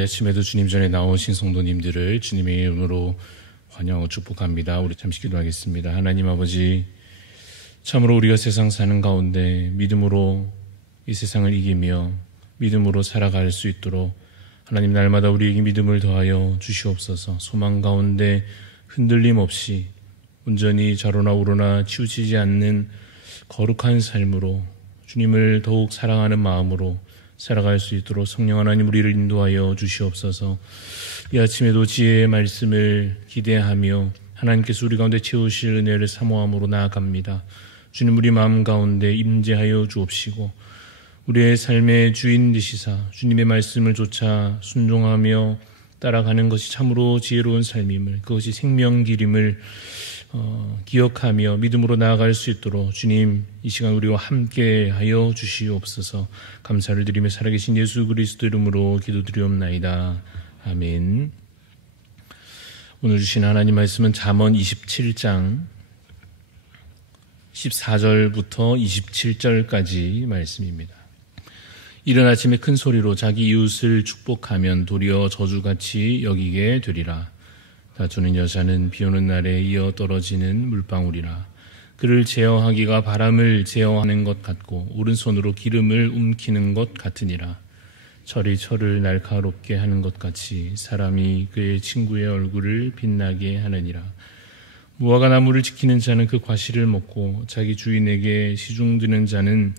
오늘 아침에도 주님 전에 나오신 성도님들을 주님의 이름으로 환영하고 축복합니다. 우리 잠시 기도하겠습니다. 하나님 아버지, 참으로 우리가 세상 사는 가운데 믿음으로 이 세상을 이기며 믿음으로 살아갈 수 있도록 하나님 날마다 우리에게 믿음을 더하여 주시옵소서. 소망 가운데 흔들림 없이 온전히 좌로나 우로나 치우치지 않는 거룩한 삶으로 주님을 더욱 사랑하는 마음으로 살아갈 수 있도록 성령 하나님 우리를 인도하여 주시옵소서. 이 아침에도 지혜의 말씀을 기대하며 하나님께서 우리 가운데 채우실 은혜를 사모함으로 나아갑니다. 주님, 우리 마음 가운데 임재하여 주옵시고 우리의 삶의 주인 되시사 주님의 말씀을 쫓아 순종하며 따라가는 것이 참으로 지혜로운 삶임을, 그것이 생명길임을 기억하며 믿음으로 나아갈 수 있도록 주님 이 시간 우리와 함께하여 주시옵소서. 감사를 드리며 살아계신 예수 그리스도 이름으로 기도드리옵나이다. 아멘. 오늘 주신 하나님 말씀은 잠언 27장 14절부터 27절까지 말씀입니다. 이른 아침에 큰 소리로 자기 이웃을 축복하면 도리어 저주같이 여기게 되리라. 다투는 여자는 비오는 날에 이어 떨어지는 물방울이라. 그를 제어하기가 바람을 제어하는 것 같고 오른손으로 기름을 움키는 것 같으니라. 철이 철을 날카롭게 하는 것 같이 사람이 그의 친구의 얼굴을 빛나게 하느니라. 무화과 나무를 지키는 자는 그 과실을 먹고 자기 주인에게 시중드는 자는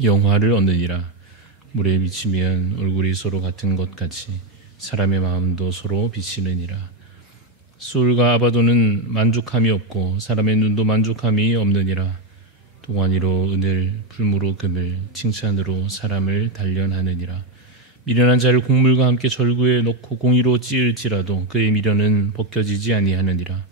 영화를 얻느니라. 물에 비치면 얼굴이 서로 같은 것 같이 사람의 마음도 서로 비치느니라. 소울과 아바도는 만족함이 없고 사람의 눈도 만족함이 없느니라. 동안이로 은을, 불무로 금을, 칭찬으로 사람을 단련하느니라. 미련한 자를 곡물과 함께 절구에 넣고 공의로 찌을지라도 그의 미련은 벗겨지지 아니하느니라.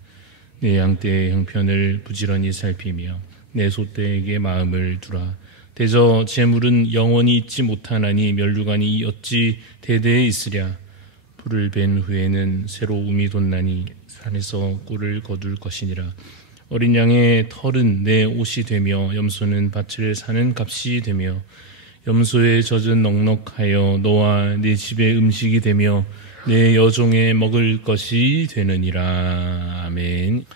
내 양떼의 형편을 부지런히 살피며 내 소떼에게 마음을 두라. 대저 재물은 영원히 있지 못하나니 면류관이 어찌 대대에 있으랴. 풀을 벤 후에는 새로움이 돋나니 산에서 꿀을 거둘 것이니라. 어린 양의 털은 내 옷이 되며 염소는 밭을 사는 값이 되며 염소의 젖은 넉넉하여 너와 내 집의 음식이 되며 내 여종의 먹을 것이 되느니라. 아멘.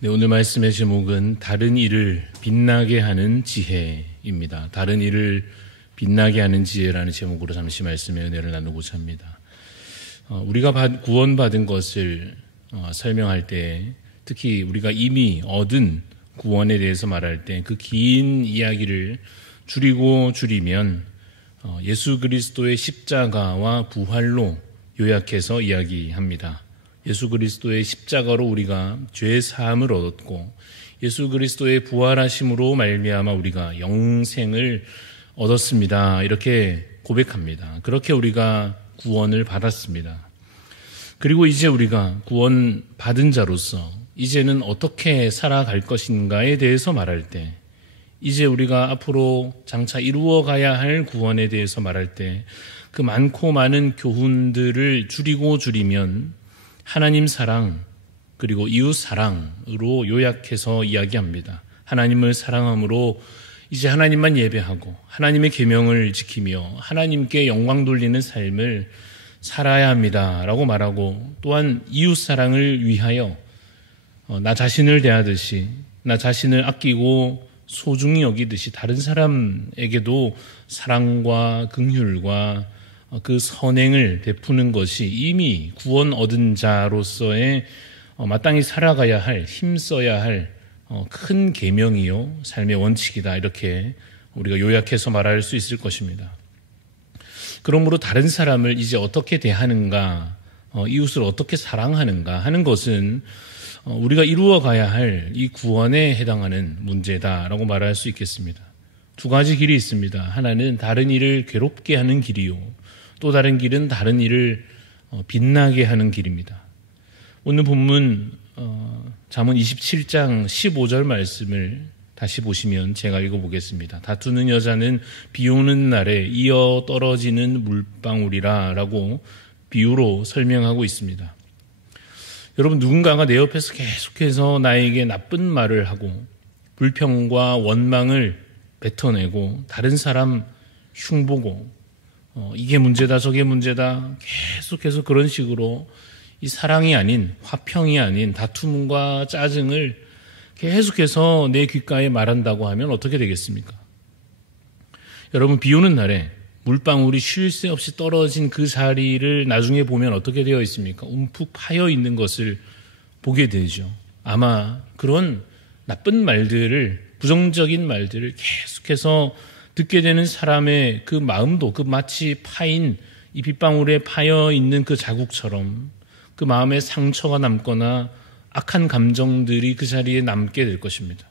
네, 오늘 말씀의 제목은 다른 일을 빛나게 하는 지혜입니다. 다른 일을 빛나게 하는 지혜라는 제목으로 잠시 말씀의 은혜를 나누고자 합니다. 우리가 구원받은 것을 설명할 때, 특히 우리가 이미 얻은 구원에 대해서 말할 때 그 긴 이야기를 줄이면 예수 그리스도의 십자가와 부활로 요약해서 이야기합니다. 예수 그리스도의 십자가로 우리가 죄 사함을 얻었고 예수 그리스도의 부활하심으로 말미암아 우리가 영생을 얻었습니다. 이렇게 고백합니다. 그렇게 우리가 구원을 받았습니다. 그리고 이제 우리가 구원 받은 자로서 이제는 어떻게 살아갈 것인가에 대해서 말할 때, 이제 우리가 앞으로 장차 이루어가야 할 구원에 대해서 말할 때 그 많고 많은 교훈들을 줄이면 하나님 사랑 그리고 이웃 사랑으로 요약해서 이야기합니다. 하나님을 사랑함으로 이제 하나님만 예배하고 하나님의 계명을 지키며 하나님께 영광 돌리는 삶을 살아야 합니다라고 말하고, 또한 이웃 사랑을 위하여 나 자신을 대하듯이, 나 자신을 아끼고 소중히 여기듯이 다른 사람에게도 사랑과 긍휼과 그 선행을 베푸는 것이 이미 구원 얻은 자로서의 마땅히 살아가야 할, 힘써야 할 큰 계명이요 삶의 원칙이다. 이렇게 우리가 요약해서 말할 수 있을 것입니다. 그러므로 다른 사람을 이제 어떻게 대하는가, 이웃을 어떻게 사랑하는가 하는 것은 우리가 이루어가야 할 이 구원에 해당하는 문제다라고 말할 수 있겠습니다. 두 가지 길이 있습니다. 하나는 다른 일을 괴롭게 하는 길이요, 또 다른 길은 다른 일을 빛나게 하는 길입니다. 오늘 본문 잠언 27장 15절 말씀을 다시 보시면 제가 읽어보겠습니다. 다투는 여자는 비 오는 날에 이어 떨어지는 물방울이라 라고 비유로 설명하고 있습니다. 여러분, 누군가가 내 옆에서 계속해서 나에게 나쁜 말을 하고 불평과 원망을 뱉어내고 다른 사람 흉보고 이게 문제다 저게 문제다 계속해서 그런 식으로 이 사랑이 아닌 화평이 아닌 다툼과 짜증을 계속해서 내 귓가에 말한다고 하면 어떻게 되겠습니까? 여러분 비 오는 날에 물방울이 쉴 새 없이 떨어진 그 자리를 나중에 보면 어떻게 되어 있습니까? 움푹 파여 있는 것을 보게 되죠. 아마 그런 나쁜 말들을 부정적인 말들을 계속해서 듣게 되는 사람의 그 마음도 그 마치 파인 이 빗방울에 파여 있는 그 자국처럼 그 마음에 상처가 남거나 악한 감정들이 그 자리에 남게 될 것입니다.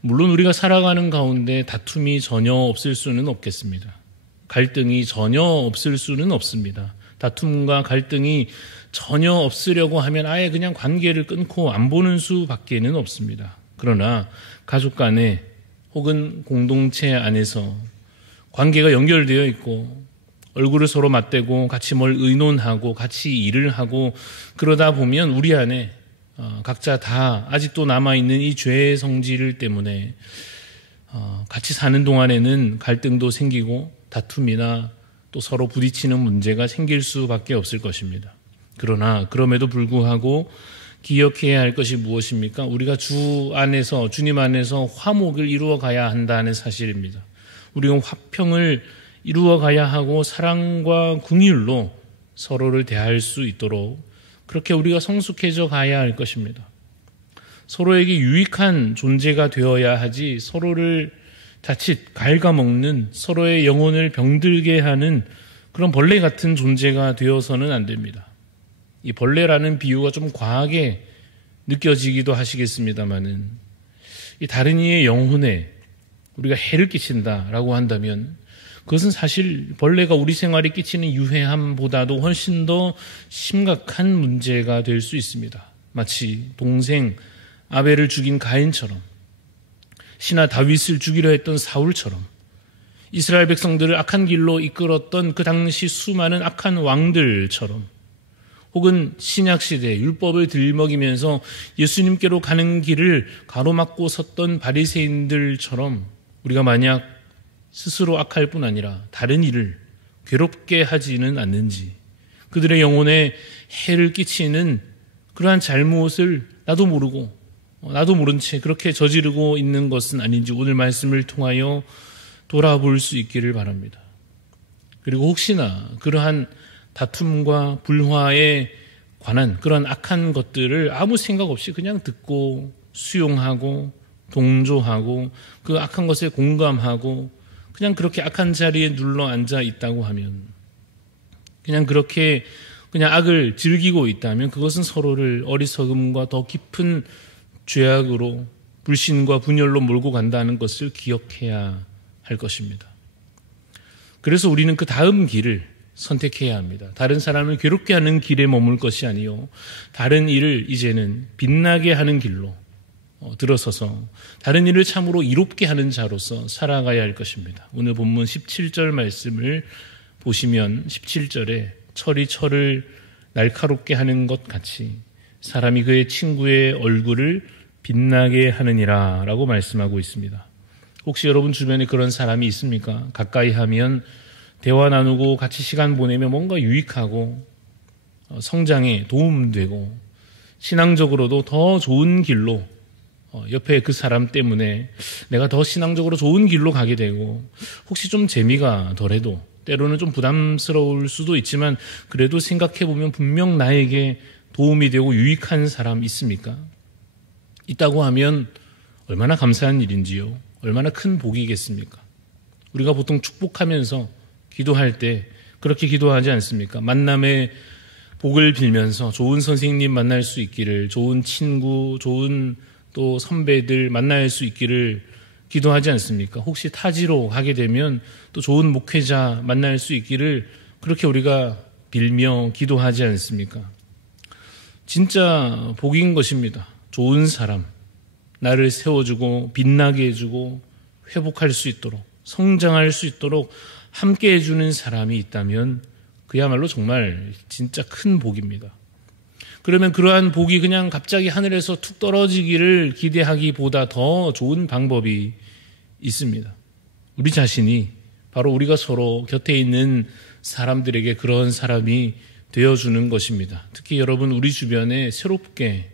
물론 우리가 살아가는 가운데 다툼이 전혀 없을 수는 없겠습니다. 갈등이 전혀 없을 수는 없습니다. 다툼과 갈등이 전혀 없으려고 하면 아예 그냥 관계를 끊고 안 보는 수밖에는 없습니다. 그러나 가족 간에 혹은 공동체 안에서 관계가 연결되어 있고 얼굴을 서로 맞대고 같이 뭘 의논하고 같이 일을 하고 그러다 보면 우리 안에 각자 다 아직도 남아있는 이 죄의 성질 때문에 같이 사는 동안에는 갈등도 생기고 다툼이나 또 서로 부딪히는 문제가 생길 수밖에 없을 것입니다. 그러나 그럼에도 불구하고 기억해야 할 것이 무엇입니까? 우리가 주님 안에서 화목을 이루어 가야 한다는 사실입니다. 우리가 화평을 이루어 가야 하고 사랑과 긍휼로 서로를 대할 수 있도록 그렇게 우리가 성숙해져 가야 할 것입니다. 서로에게 유익한 존재가 되어야 하지 서로를 자칫 갉아먹는 서로의 영혼을 병들게 하는 그런 벌레 같은 존재가 되어서는 안 됩니다. 이 벌레라는 비유가 좀 과하게 느껴지기도 하시겠습니다만은 이 다른 이의 영혼에 우리가 해를 끼친다라고 한다면 그것은 사실 벌레가 우리 생활에 끼치는 유해함보다도 훨씬 더 심각한 문제가 될 수 있습니다. 마치 동생 아벨을 죽인 가인처럼 신하 다윗을 죽이려 했던 사울처럼 이스라엘 백성들을 악한 길로 이끌었던 그 당시 수많은 악한 왕들처럼 혹은 신약시대 율법을 들먹이면서 예수님께로 가는 길을 가로막고 섰던 바리새인들처럼 우리가 만약 스스로 악할 뿐 아니라 다른 이를 괴롭게 하지는 않는지 그들의 영혼에 해를 끼치는 그러한 잘못을 나도 모르고 나도 모른 채 그렇게 저지르고 있는 것은 아닌지 오늘 말씀을 통하여 돌아볼 수 있기를 바랍니다. 그리고 혹시나 그러한 다툼과 불화에 관한 그런 악한 것들을 아무 생각 없이 그냥 듣고 수용하고 동조하고 그 악한 것에 공감하고 그냥 그렇게 악한 자리에 눌러 앉아 있다고 하면 그냥 그렇게 그냥 악을 즐기고 있다면 그것은 서로를 어리석음과 더 깊은 죄악으로 불신과 분열로 몰고 간다는 것을 기억해야 할 것입니다. 그래서 우리는 그 다음 길을 선택해야 합니다. 다른 사람을 괴롭게 하는 길에 머물 것이 아니요 다른 일을 이제는 빛나게 하는 길로 들어서서 다른 일을 참으로 이롭게 하는 자로서 살아가야 할 것입니다. 오늘 본문 17절 말씀을 보시면 17절에 철이 철을 날카롭게 하는 것 같이 사람이 그의 친구의 얼굴을 빛나게 하느니라 라고 말씀하고 있습니다. 혹시 여러분 주변에 그런 사람이 있습니까? 가까이 하면 대화 나누고 같이 시간 보내면 뭔가 유익하고 성장에 도움되고 신앙적으로도 더 좋은 길로 옆에 그 사람 때문에 내가 더 신앙적으로 좋은 길로 가게 되고 혹시 좀 재미가 덜해도 때로는 좀 부담스러울 수도 있지만 그래도 생각해보면 분명 나에게 도움이 되고 유익한 사람 있습니까? 있다고 하면 얼마나 감사한 일인지요. 얼마나 큰 복이겠습니까? 우리가 보통 축복하면서 기도할 때 그렇게 기도하지 않습니까? 만남의 복을 빌면서 좋은 선생님 만날 수 있기를, 좋은 친구, 좋은 또 선배들 만날 수 있기를 기도하지 않습니까? 혹시 타지로 가게 되면 또 좋은 목회자 만날 수 있기를 그렇게 우리가 빌며 기도하지 않습니까? 진짜 복인 것입니다. 좋은 사람, 나를 세워주고 빛나게 해주고 회복할 수 있도록 성장할 수 있도록 함께 해주는 사람이 있다면 그야말로 정말 진짜 큰 복입니다. 그러면 그러한 복이 그냥 갑자기 하늘에서 툭 떨어지기를 기대하기보다 더 좋은 방법이 있습니다. 우리 자신이 바로 우리가 서로 곁에 있는 사람들에게 그런 사람이 되어주는 것입니다. 특히 여러분 우리 주변에 새롭게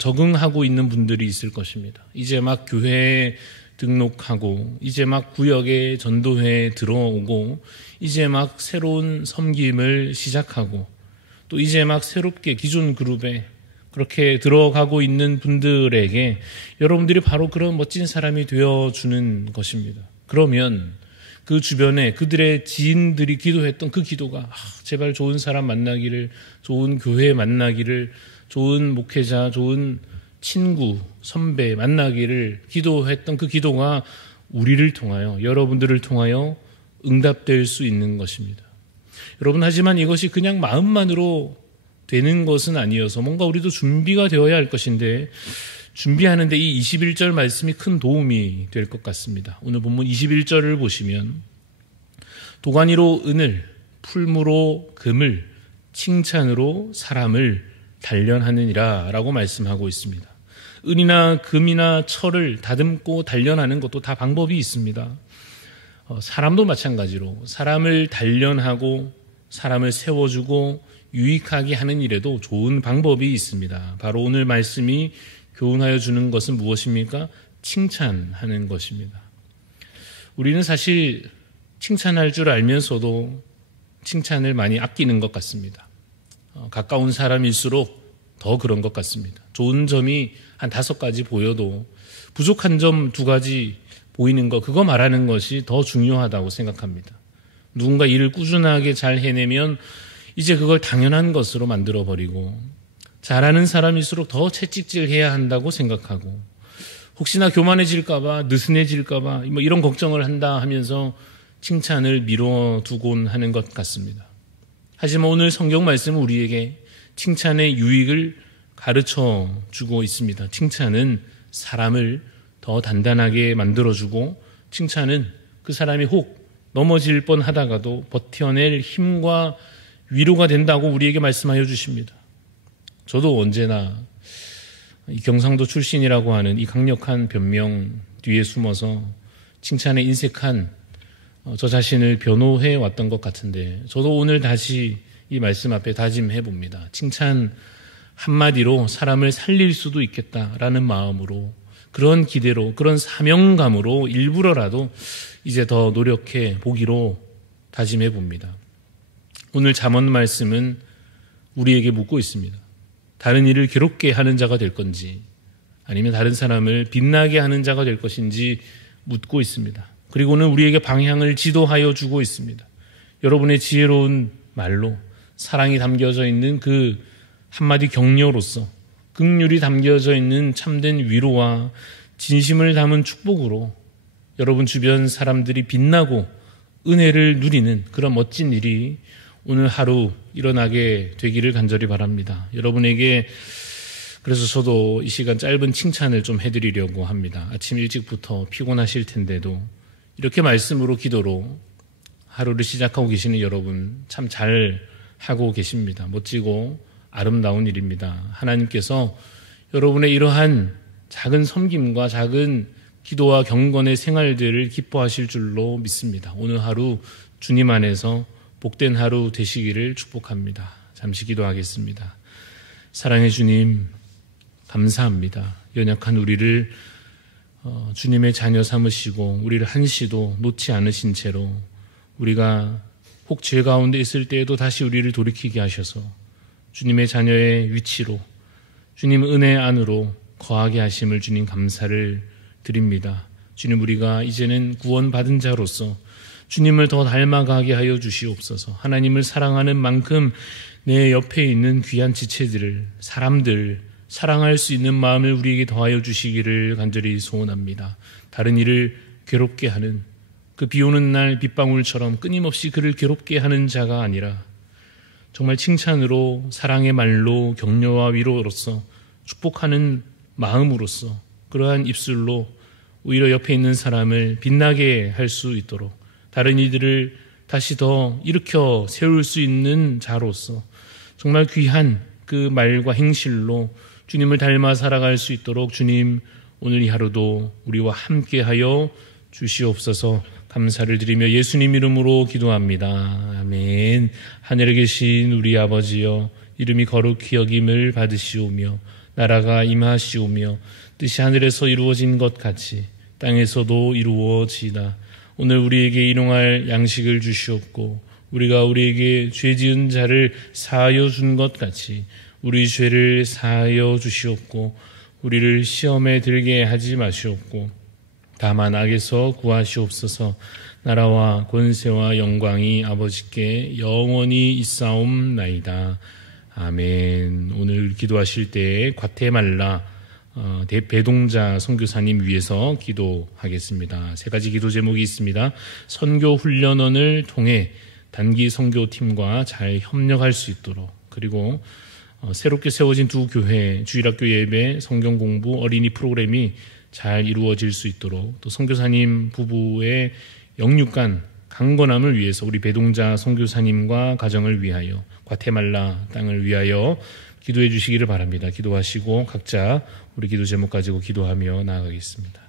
적응하고 있는 분들이 있을 것입니다. 이제 막 교회에 등록하고 이제 막 구역에 전도회에 들어오고 이제 막 새로운 섬김을 시작하고 또 이제 막 새롭게 기존 그룹에 그렇게 들어가고 있는 분들에게 여러분들이 바로 그런 멋진 사람이 되어주는 것입니다. 그러면 그 주변에 그들의 지인들이 기도했던 그 기도가 제발 좋은 사람 만나기를, 좋은 교회 만나기를, 좋은 목회자, 좋은 친구, 선배 만나기를 기도했던 그 기도가 우리를 통하여, 여러분들을 통하여 응답될 수 있는 것입니다. 여러분, 하지만 이것이 그냥 마음만으로 되는 것은 아니어서 뭔가 우리도 준비가 되어야 할 것인데 준비하는데 이 21절 말씀이 큰 도움이 될 것 같습니다. 오늘 본문 21절을 보시면 도가니로 은을, 풀무로 금을, 칭찬으로 사람을 단련하느니라 라고 말씀하고 있습니다. 은이나 금이나 철을 다듬고 단련하는 것도 다 방법이 있습니다. 사람도 마찬가지로 사람을 단련하고 사람을 세워주고 유익하게 하는 일에도 좋은 방법이 있습니다. 바로 오늘 말씀이 교훈하여 주는 것은 무엇입니까? 칭찬하는 것입니다. 우리는 사실 칭찬할 줄 알면서도 칭찬을 많이 아끼는 것 같습니다. 가까운 사람일수록 더 그런 것 같습니다. 좋은 점이 한 5가지 보여도 부족한 점 2가지 보이는 것, 그거 말하는 것이 더 중요하다고 생각합니다. 누군가 일을 꾸준하게 잘 해내면 이제 그걸 당연한 것으로 만들어버리고 잘하는 사람일수록 더 채찍질해야 한다고 생각하고 혹시나 교만해질까 봐, 느슨해질까 봐 이런 걱정을 한다 하면서 칭찬을 미뤄두곤 하는 것 같습니다. 하지만 오늘 성경 말씀은 우리에게 칭찬의 유익을 가르쳐 주고 있습니다. 칭찬은 사람을 더 단단하게 만들어주고 칭찬은 그 사람이 혹 넘어질 뻔하다가도 버텨낼 힘과 위로가 된다고 우리에게 말씀하여 주십니다. 저도 언제나 이 경상도 출신이라고 하는 이 강력한 변명 뒤에 숨어서 칭찬에 인색한 저 자신을 변호해 왔던 것 같은데 저도 오늘 다시 이 말씀 앞에 다짐해 봅니다. 칭찬 한마디로 사람을 살릴 수도 있겠다라는 마음으로 그런 기대로 그런 사명감으로 일부러라도 이제 더 노력해 보기로 다짐해 봅니다. 오늘 잠언 말씀은 우리에게 묻고 있습니다. 다른 이를 괴롭게 하는 자가 될 건지 아니면 다른 사람을 빛나게 하는 자가 될 것인지 묻고 있습니다. 그리고 오늘 우리에게 방향을 지도하여 주고 있습니다. 여러분의 지혜로운 말로 사랑이 담겨져 있는 그 한마디 격려로서 긍휼이 담겨져 있는 참된 위로와 진심을 담은 축복으로 여러분 주변 사람들이 빛나고 은혜를 누리는 그런 멋진 일이 오늘 하루 일어나게 되기를 간절히 바랍니다. 여러분에게 그래서 저도 이 시간 짧은 칭찬을 좀 해드리려고 합니다. 아침 일찍부터 피곤하실 텐데도 이렇게 말씀으로 기도로 하루를 시작하고 계시는 여러분 참 잘 하고 계십니다. 멋지고 아름다운 일입니다. 하나님께서 여러분의 이러한 작은 섬김과 작은 기도와 경건의 생활들을 기뻐하실 줄로 믿습니다. 오늘 하루 주님 안에서 복된 하루 되시기를 축복합니다. 잠시 기도하겠습니다. 사랑의 주님 감사합니다. 연약한 우리를 주님의 자녀 삼으시고 우리를 한시도 놓지 않으신 채로 우리가 혹 죄 가운데 있을 때에도 다시 우리를 돌이키게 하셔서 주님의 자녀의 위치로 주님 은혜 안으로 거하게 하심을 주님 감사를 드립니다. 주님 우리가 이제는 구원받은 자로서 주님을 더 닮아가게 하여 주시옵소서. 하나님을 사랑하는 만큼 내 옆에 있는 귀한 지체들을 사람들 사랑할 수 있는 마음을 우리에게 더하여 주시기를 간절히 소원합니다. 다른 이를 괴롭게 하는 그 비오는 날 빗방울처럼 끊임없이 그를 괴롭게 하는 자가 아니라 정말 칭찬으로 사랑의 말로 격려와 위로로서 축복하는 마음으로서 그러한 입술로 오히려 옆에 있는 사람을 빛나게 할 수 있도록 다른 이들을 다시 더 일으켜 세울 수 있는 자로서 정말 귀한 그 말과 행실로 주님을 닮아 살아갈 수 있도록 주님 오늘 이 하루도 우리와 함께하여 주시옵소서. 감사를 드리며 예수님 이름으로 기도합니다. 아멘. 하늘에 계신 우리 아버지여, 이름이 거룩히 여김을 받으시오며 나라가 임하시오며 뜻이 하늘에서 이루어진 것 같이 땅에서도 이루어지이다. 오늘 우리에게 일용할 양식을 주시옵고 우리가 우리에게 죄 지은 자를 사하여 준 것 같이 우리 죄를 사하여 주시옵고 우리를 시험에 들게 하지 마시옵고 다만 악에서 구하시옵소서. 나라와 권세와 영광이 아버지께 영원히 있사옵나이다. 아멘. 오늘 기도하실 때 과테말라 배동자 선교사님 위해서 기도하겠습니다. 3가지 기도 제목이 있습니다. 선교 훈련원을 통해 단기 선교팀과 잘 협력할 수 있도록, 그리고 새롭게 세워진 2 교회 주일학교 예배, 성경 공부, 어린이 프로그램이 잘 이루어질 수 있도록, 또 선교사님 부부의 영육간 강건함을 위해서 우리 배동자 선교사님과 가정을 위하여, 과테말라 땅을 위하여 기도해 주시기를 바랍니다. 기도하시고 각자 우리 기도 제목 가지고 기도하며 나아가겠습니다.